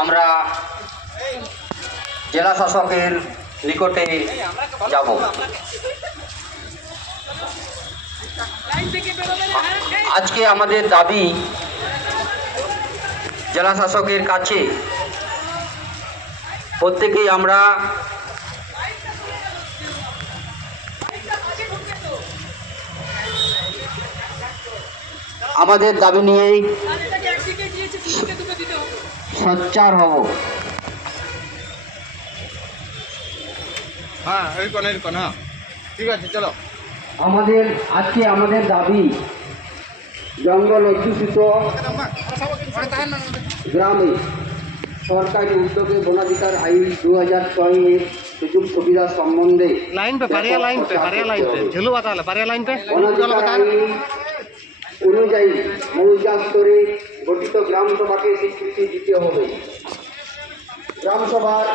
আমরা জেলা শাসকের নিকটে যাব। আজকে আমাদের দাবি জেলা শাসকের কাছে প্রত্যেকেই আমরা আমাদের দাবি নিয়েই সোচ্চার হব। হ্যাঁ এরকম হ্যাঁ ঠিক আছে চলো। আজকে আমাদের দাবি জঙ্গল অধ্যুষিত গ্রামে সরকারি উদ্যোগে বনাধিকার আইন 2006 সুযোগ সুবিধা সম্বন্ধে लाइन पे बढ़िया लाइन पे झुलू बता ले बढ़िया लाइन पे বনাধিকার আইন অনুযায়ী মৌজা স্তরে গঠিত গ্রাম সভাকে স্বীকৃতি দিতে হবে। গ্রাম সভার